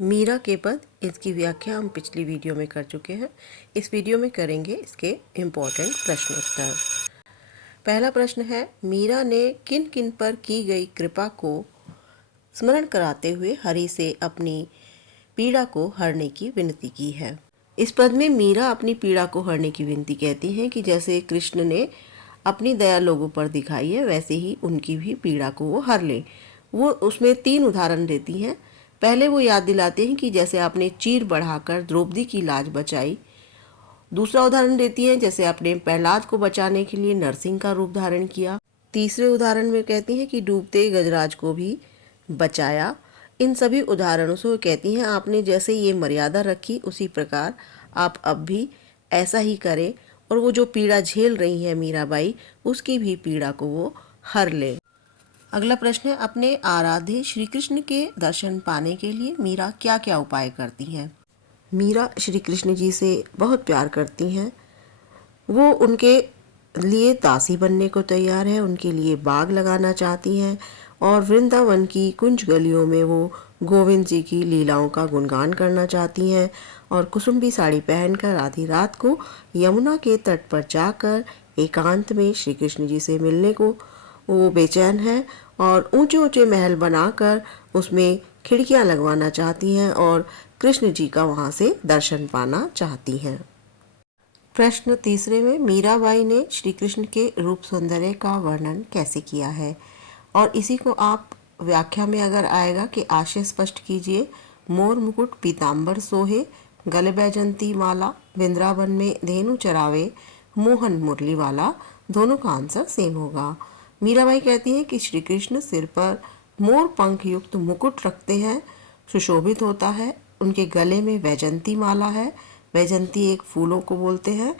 मीरा के पद, इसकी व्याख्या हम पिछली वीडियो में कर चुके हैं। इस वीडियो में करेंगे इसके इम्पोर्टेंट प्रश्न उत्तर। पहला प्रश्न है, मीरा ने किन किन पर की गई कृपा को स्मरण कराते हुए हरि से अपनी पीड़ा को हरने की विनती की है। इस पद में मीरा अपनी पीड़ा को हरने की विनती कहती हैं कि जैसे कृष्ण ने अपनी दया लोगों पर दिखाई है, वैसे ही उनकी भी पीड़ा को वो हर ले। वो उसमें 3 उदाहरण देती हैं। पहले वो याद दिलाते हैं कि जैसे आपने चीर बढ़ाकर द्रौपदी की लाज बचाई। दूसरा उदाहरण देती हैं जैसे आपने प्रहलाद को बचाने के लिए नरसिंह का रूप धारण किया। तीसरे उदाहरण में कहती हैं कि डूबते गजराज को भी बचाया। इन सभी उदाहरणों से वो कहती हैं आपने जैसे ये मर्यादा रखी, उसी प्रकार आप अब भी ऐसा ही करें और वो जो पीड़ा झेल रही है मीराबाई, उसकी भी पीड़ा को वो हर ले। अगला प्रश्न है, अपने आराध्य श्री कृष्ण के दर्शन पाने के लिए मीरा क्या क्या उपाय करती हैं। मीरा श्री कृष्ण जी से बहुत प्यार करती हैं। वो उनके लिए दासी बनने को तैयार है, उनके लिए बाग लगाना चाहती हैं और वृंदावन की कुंज गलियों में वो गोविंद जी की लीलाओं का गुणगान करना चाहती हैं और कुसुम्बी साड़ी पहनकर आधी रात को यमुना के तट पर जाकर एकांत में श्री कृष्ण जी से मिलने को वो बेचैन है और ऊंचे ऊंचे महल बनाकर उसमें खिड़कियां लगवाना चाहती हैं और कृष्ण जी का वहां से दर्शन पाना चाहती हैं। प्रश्न तीसरे में, मीराबाई ने श्री कृष्ण के रूप सौंदर्य का वर्णन कैसे किया है और इसी को आप व्याख्या में अगर आएगा कि आशय स्पष्ट कीजिए। मोर मुकुट पीताम्बर सोहे, गले बैजंती माला, वृंदावन में धेनु चरावे, मोहन मुरली वाला। दोनों का आंसर सेम होगा। मीराबाई कहती हैं कि श्री कृष्ण सिर पर मोर पंख युक्त मुकुट रखते हैं, सुशोभित होता है। उनके गले में वैजंती माला है। वैजंती एक फूलों को बोलते हैं।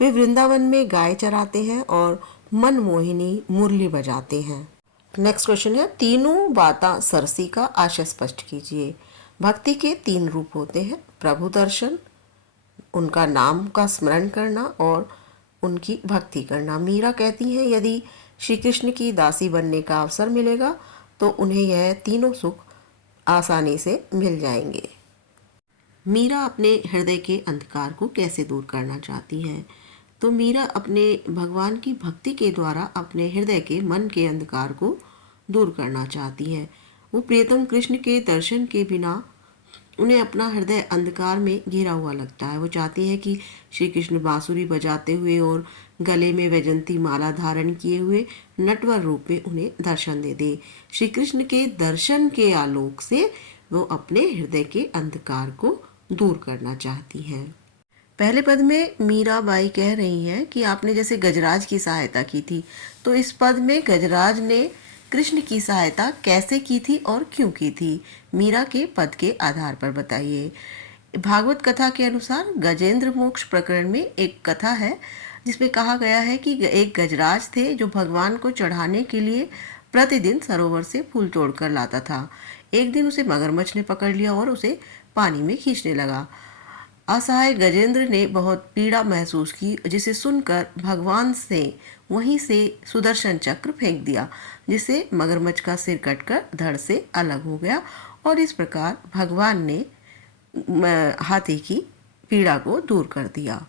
वे वृंदावन में गाय चराते हैं और मनमोहिनी मुरली बजाते हैं। नेक्स्ट क्वेश्चन है, तीनों बाता सरसी का आशय स्पष्ट कीजिए। भक्ति के 3 रूप होते हैं, प्रभु दर्शन, उनका नाम का स्मरण करना और उनकी भक्ति करना। मीरा कहती हैं यदि श्री कृष्ण की दासी बनने का अवसर मिलेगा तो उन्हें यह तीनों सुख आसानी से मिल जाएंगे। मीरा अपने हृदय के अंधकार को कैसे दूर करना चाहती हैं? तो मीरा अपने भगवान की भक्ति के द्वारा अपने हृदय के मन के अंधकार को दूर करना चाहती हैं। वो प्रियतम कृष्ण के दर्शन के बिना उन्हें अपना हृदय अंधकार में घिरा हुआ लगता है। वो चाहती है कि श्री कृष्ण बांसुरी बजाते हुए और गले में वैजंती माला धारण किए हुए नटवर रूप में उन्हें दर्शन दे दे। श्री कृष्ण के दर्शन के आलोक से वो अपने हृदय के अंधकार को दूर करना चाहती हैं। पहले पद में मीराबाई कह रही हैं कि आपने जैसे गजराज की सहायता की थी, तो इस पद में गजराज ने कृष्ण की सहायता कैसे की थी और क्यों की थी, मीरा के पद के आधार पर बताइए। भागवत कथा के अनुसार गजेंद्र मोक्ष प्रकरण में एक कथा है जिसमें कहा गया है कि एक गजराज थे जो भगवान को चढ़ाने के लिए प्रतिदिन सरोवर से फूल तोड़कर लाता था। एक दिन उसे मगरमच्छ ने पकड़ लिया और उसे पानी में खींचने लगा। असहाय गजेंद्र ने बहुत पीड़ा महसूस की, जिसे सुनकर भगवान से वहीं से सुदर्शन चक्र फेंक दिया, जिससे मगरमच्छ का सिर कटकर धड़ से अलग हो गया और इस प्रकार भगवान ने हाथी की पीड़ा को दूर कर दिया।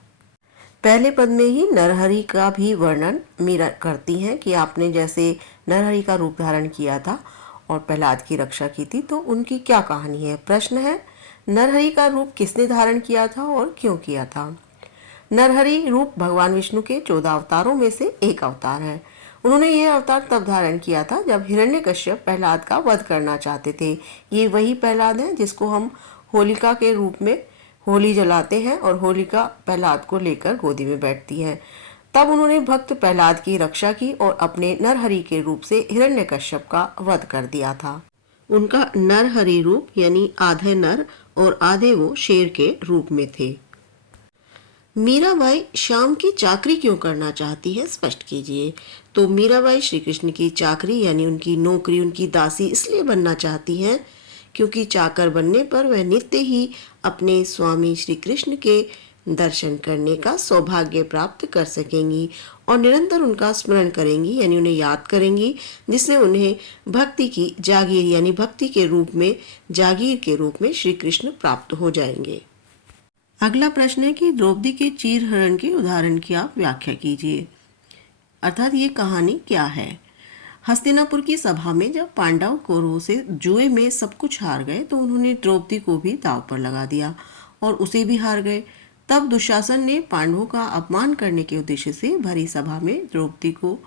पहले पद में ही नरहरि का भी वर्णन मीरा करती हैं कि आपने जैसे नरहरि का रूप धारण किया था और प्रहलाद की रक्षा की थी, तो उनकी क्या कहानी है। प्रश्न है, नरहरि का रूप किसने धारण किया था और क्यों किया था। नरहरि रूप भगवान विष्णु के 14 अवतारों में से एक अवतार है। उन्होंने यह अवतार तब धारण किया था जब हिरण्यकश्यप प्रहलाद का वध करना चाहते थे। ये वही प्रहलाद है जिसको हम होलिका के रूप में होली जलाते हैं और होलिका प्रहलाद को लेकर गोदी में बैठती है। तब उन्होंने भक्त प्रहलाद की रक्षा की और अपने नरहरि के रूप से हिरण्यकश्यप का वध कर दिया था। उनका नरहरि रूप यानी आधे नर और आधे वो शेर के रूप में थे। मीराबाई श्याम की चाकरी क्यों करना चाहती है, स्पष्ट कीजिए। तो मीराबाई श्री कृष्ण की चाकरी यानी उनकी नौकरी, उनकी दासी इसलिए बनना चाहती हैं क्योंकि चाकर बनने पर वह नित्य ही अपने स्वामी श्री कृष्ण के दर्शन करने का सौभाग्य प्राप्त कर सकेंगी और निरंतर उनका स्मरण करेंगी यानी उन्हें याद करेंगी, जिससे उन्हें भक्ति की जागीर यानी भक्ति के रूप में जागीर के रूप में श्री कृष्ण प्राप्त हो जाएंगे। अगला प्रश्न है कि द्रौपदी के चीरहरण के उदाहरण की आप व्याख्या कीजिए, अर्थात ये कहानी क्या है। हस्तिनापुर की सभा में जब पांडव कौरवों से जुए में सब कुछ हार गए तो उन्होंने द्रौपदी को भी दांव पर लगा दिया और उसे भी हार गए। तब दुशासन ने पांडवों का अपमान करने के उद्देश्य से भरी सभा में द्रौपदी को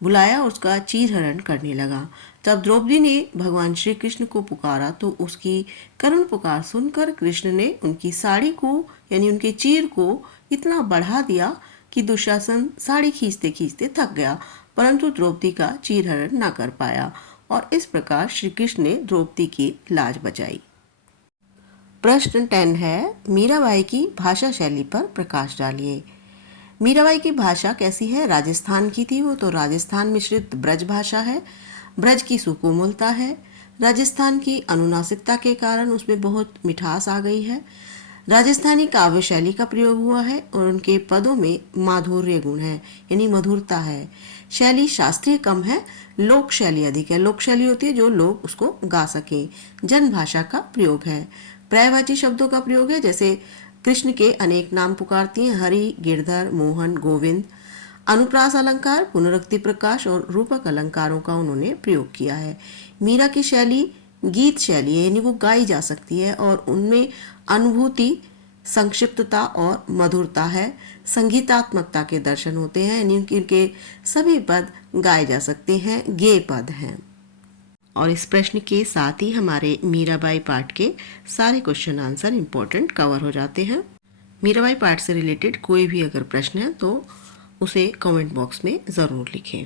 बुलाया और उसका चीरहरण करने लगा। तब द्रौपदी ने भगवान श्री कृष्ण को पुकारा तो उसकी करुण पुकार सुनकर कृष्ण ने उनकी साड़ी को यानी उनके चीर को इतना बढ़ा दिया कि दुशासन साड़ी खींचते खींचते थक गया, परंतु द्रौपदी का चीरहरण न कर पाया और इस प्रकार श्री कृष्ण ने द्रौपदी की लाज बचाई। प्रश्न 10 है, मीराबाई की भाषा शैली पर प्रकाश डालिए। मीराबाई की भाषा कैसी है? राजस्थान की थी वो, तो राजस्थान मिश्रित ब्रज भाषा है। ब्रज की सुकोमलता है। राजस्थान की अनुनासिकता के कारण उसमें बहुत मिठास आ गई है। राजस्थानी काव्य शैली का प्रयोग हुआ है और उनके पदों में माधुर्य गुण है यानी मधुरता है। शैली शास्त्रीय कम है, लोक शैली अधिक है। लोक शैली होती है जो लोग उसको गा सकें। जन भाषा का प्रयोग है। पर्यायवाची शब्दों का प्रयोग है, जैसे कृष्ण के अनेक नाम पुकारती हैं, हरि, गिरधर, मोहन, गोविंद। अनुप्रास अलंकार, पुनरुक्ति प्रकाश और रूपक अलंकारों का उन्होंने प्रयोग किया है। मीरा की शैली गीत शैली है यानी वो गाई जा सकती है और उनमें अनुभूति, संक्षिप्तता और मधुरता है। संगीतात्मकता के दर्शन होते हैं यानी उनके सभी पद गाए जा सकते हैं, गेय पद हैं। और इस प्रश्न के साथ ही हमारे मीराबाई पाठ के सारे क्वेश्चन आंसर इम्पोर्टेंट कवर हो जाते हैं। मीराबाई पाठ से रिलेटेड कोई भी अगर प्रश्न है तो उसे कमेंट बॉक्स में ज़रूर लिखें।